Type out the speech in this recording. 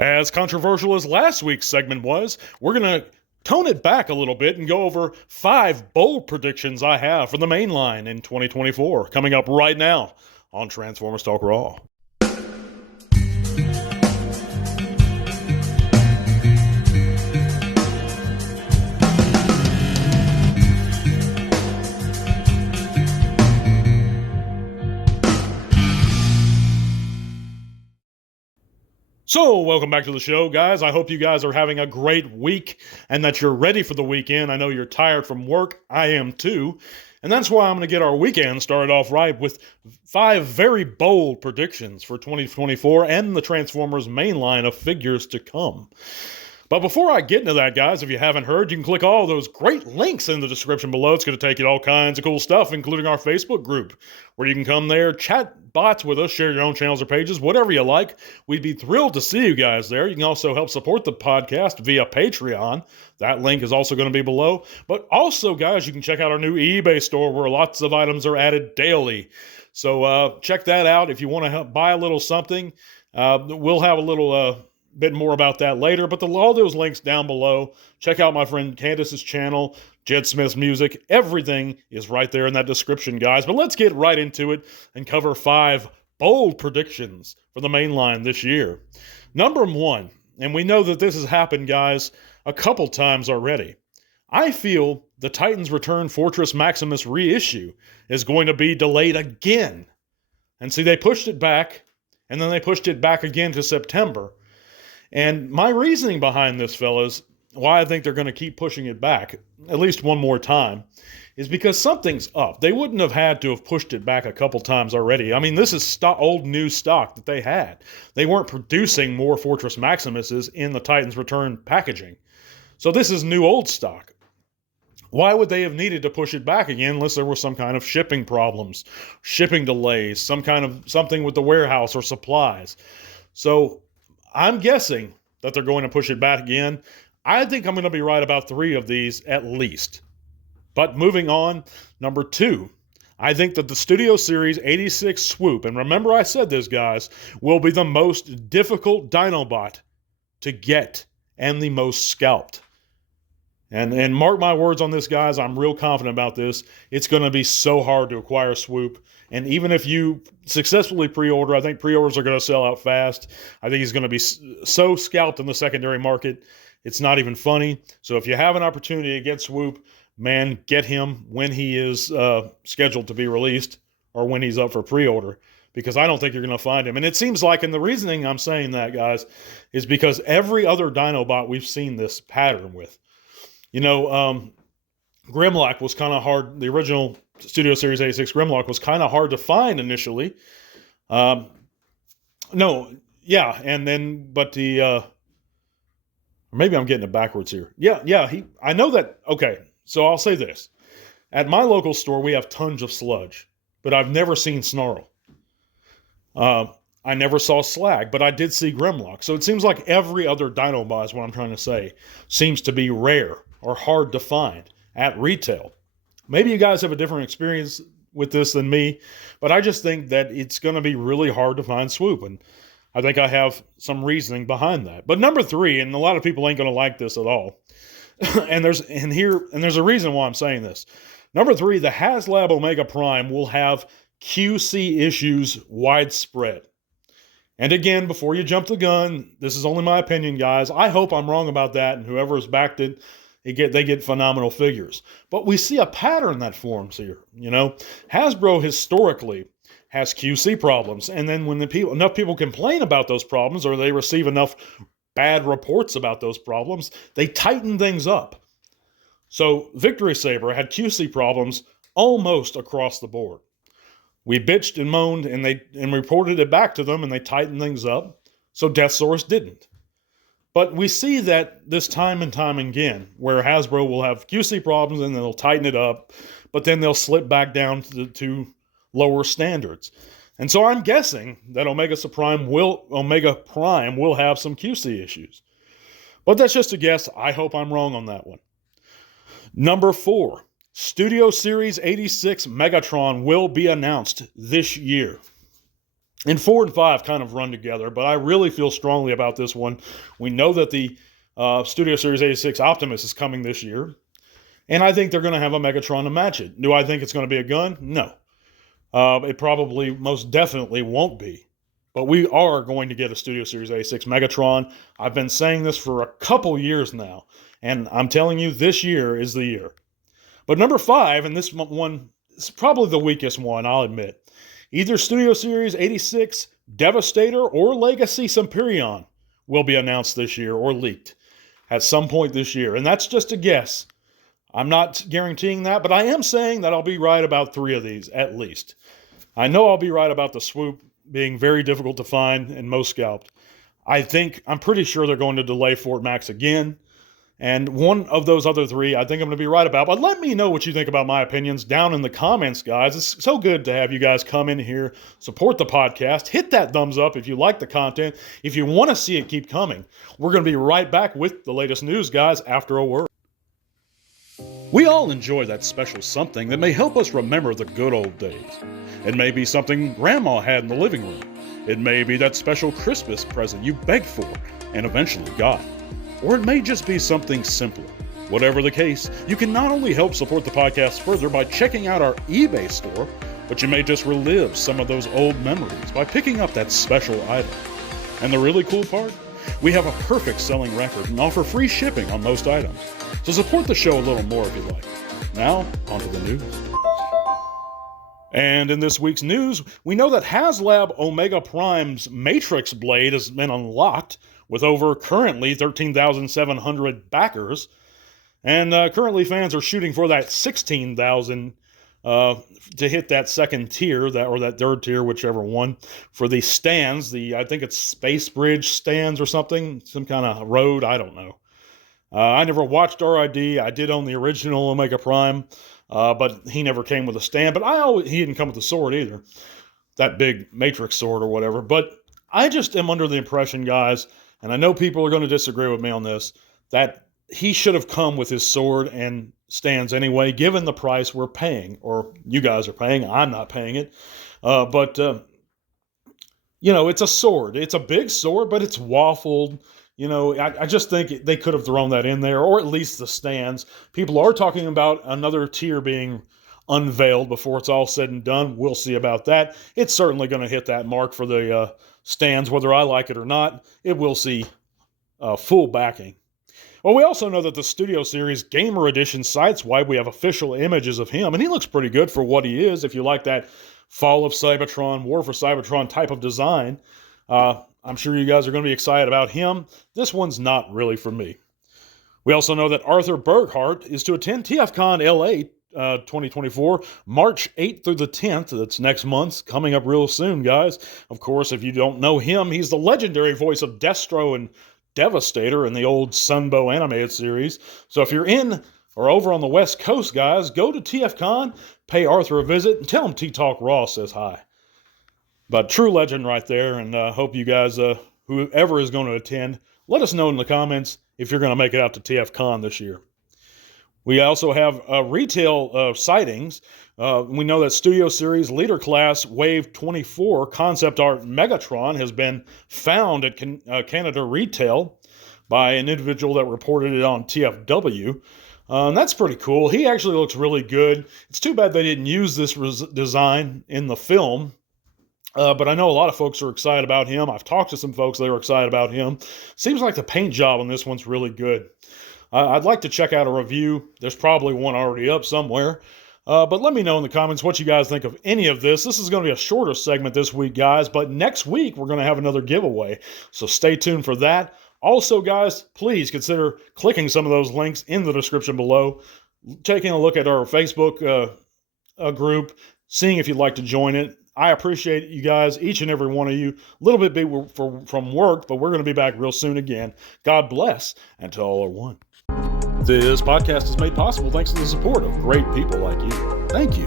As controversial as last week's segment was, we're going to tone it back a little bit and go over 5 bold predictions I have for the Mainline in 2024, coming up right now on Transformers Talk Raw. So, welcome back to the show, guys. I hope you guys are having a great week and that you're ready for the weekend. I know you're tired from work. I am too. And that's why I'm going to get our weekend started off right with 5 very bold predictions for 2024 and the Transformers mainline of figures to come. But before I get into that, guys, if you haven't heard, you can click all those great links in the description below. It's going to take you to all kinds of cool stuff, including our Facebook group, where you can come there, chat bots with us, share your own channels or pages, whatever you like. We'd be thrilled to see you guys there. You can also help support the podcast via Patreon. That link is also going to be below. But also, guys, you can check out our new eBay store where lots of items are added daily. So check that out if you want to buy a little something. We'll have a little bit more about that later, but all those links down below. Check out my friend Candice's channel, Jed Smith's music. Everything is right there in that description, guys. But let's get right into it and cover 5 bold predictions for the mainline this year. Number 1, and we know that this has happened, guys, a couple times already. I feel the Titans Return Fortress Maximus reissue is going to be delayed again. And see, they pushed it back, and then they pushed it back again to September. And my reasoning behind this, fellas, why I think they're going to keep pushing it back at least one more time, is because something's up. They wouldn't have had to have pushed it back a couple times already. I mean, this is old new stock that they had. They weren't producing more Fortress Maximuses in the Titans Return packaging. So this is new old stock. Why would they have needed to push it back again unless there were some kind of shipping problems, shipping delays, something with the warehouse or supplies? So I'm guessing that they're going to push it back again. I think I'm going to be right about 3 of these at least. But moving on, number 2, I think that the Studio Series 86 Swoop, and remember I said this, guys, will be the most difficult Dinobot to get and the most scalped. And mark my words on this, guys, I'm real confident about this. It's going to be so hard to acquire Swoop. And even if you successfully pre-order, I think pre-orders are going to sell out fast. I think he's going to be so scalped in the secondary market, it's not even funny. So if you have an opportunity to get Swoop, man, get him when he is scheduled to be released or when he's up for pre-order, because I don't think you're going to find him. And it seems like, and the reasoning I'm saying that, guys, is because every other Dinobot we've seen this pattern with. You know, Grimlock was kind of hard. The original Studio Series 86 Grimlock was kind of hard to find initially. But maybe I'm getting it backwards here. I know that. Okay, so I'll say this. At my local store, we have tons of sludge, but I've never seen Snarl. I never saw Slag, but I did see Grimlock. So it seems like every other Dinobot, is what I'm trying to say, seems to be rare or hard to find at retail. Maybe you guys have a different experience with this than me, but I just think that it's going to be really hard to find Swoop, and I think I have some reasoning behind that. But number 3, and a lot of people ain't going to like this at all, and there's a reason why I'm saying this. Number 3, the HasLab Omega Prime will have QC issues widespread. And again, before you jump the gun, this is only my opinion, guys. I hope I'm wrong about that, and whoever has backed it, they get phenomenal figures. But we see a pattern that forms here. You know, Hasbro historically has QC problems, and then when enough people complain about those problems, or they receive enough bad reports about those problems, they tighten things up. So Victory Saber had QC problems almost across the board. We bitched and moaned, and reported it back to them, and they tightened things up. So Death Source didn't. But we see that this time and time again, where Hasbro will have QC problems and they'll tighten it up, but then they'll slip back down to lower standards. And so I'm guessing that Omega Prime will have some QC issues. But that's just a guess. I hope I'm wrong on that one. Number 4, Studio Series 86 Megatron will be announced this year. And 4 and 5 kind of run together, but I really feel strongly about this one. We know that the Studio Series 86 Optimus is coming this year, and I think they're going to have a Megatron to match it. Do I think it's going to be a gun? No. It probably most definitely won't be. But we are going to get a Studio Series 86 Megatron. I've been saying this for a couple years now, and I'm telling you, this year is the year. But number 5, and this one is probably the weakest one, I'll admit. Either Studio Series 86 Devastator or Legacy Semperion will be announced this year or leaked at some point this year. And that's just a guess. I'm not guaranteeing that, but I am saying that I'll be right about 3 of these at least. I know I'll be right about the swoop being very difficult to find and most scalped. I'm pretty sure they're going to delay Fort Max again. And one of those other 3, I think I'm going to be right about. But let me know what you think about my opinions down in the comments, guys. It's so good to have you guys come in here, support the podcast. Hit that thumbs up if you like the content. If you want to see it keep coming. We're going to be right back with the latest news, guys, after a word. We all enjoy that special something that may help us remember the good old days. It may be something Grandma had in the living room. It may be that special Christmas present you begged for and eventually got. Or it may just be something simpler. Whatever the case, you can not only help support the podcast further by checking out our eBay store, but you may just relive some of those old memories by picking up that special item. And the really cool part? We have a perfect selling record and offer free shipping on most items. So support the show a little more if you like. Now, on to the news. And in this week's news, we know that HasLab Omega Prime's Matrix Blade has been unlocked with over currently 13,700 backers. And currently fans are shooting for that 16,000 to hit that second tier, or that third tier, whichever one, for the stands. I think it's Space Bridge stands or something, some kind of road, I don't know. I never watched RID. I did own the original Omega Prime, but he never came with a stand. But he didn't come with a sword either, that big Matrix sword or whatever. But I just am under the impression, guys, and I know people are going to disagree with me on this, that he should have come with his sword and stands anyway, given the price we're paying, or you guys are paying. I'm not paying it. But it's a sword. It's a big sword, but it's waffled. I just think they could have thrown that in there, or at least the stands. People are talking about another tier being unveiled before it's all said and done. We'll see about that. It's certainly going to hit that mark for the stands, whether I like it or not. It will see full backing. Well, we also know that the Studio Series Gamer Edition Sideswipe, we have official images of him, and he looks pretty good for what he is. If you like that Fall of Cybertron, War for Cybertron type of design, I'm sure you guys are going to be excited about him. This one's not really for me. We also know that Arthur Burkhart is to attend TFCon LA 2024, March 8th through the 10th. That's next month, coming up real soon, guys. Of course, if you don't know him, he's the legendary voice of Destro and Devastator in the old Sunbow animated series. So if you're in or over on the West Coast, guys, go to TFCon, pay Arthur a visit, and tell him T-Talk Raw says hi. But true legend right there, and hope you guys, whoever is going to attend, let us know in the comments if you're going to make it out to TFCon this year. We also have retail sightings. We know that Studio Series Leader Class Wave 24 concept art Megatron has been found at Canada Retail by an individual that reported it on TFW. And that's pretty cool. He actually looks really good. It's too bad they didn't use this design in the film. But I know a lot of folks are excited about him. I've talked to some folks that are excited about him. Seems like the paint job on this one's really good. I'd like to check out a review. There's probably one already up somewhere. But let me know in the comments what you guys think of any of this. This is going to be a shorter segment this week, guys. But next week, we're going to have another giveaway. So stay tuned for that. Also, guys, please consider clicking some of those links in the description below. Taking a look at our Facebook group. Seeing if you'd like to join it. I appreciate you guys, each and every one of you. A little bit big from work, but we're going to be back real soon again. God bless, and to all are one. This podcast is made possible thanks to the support of great people like you. Thank you.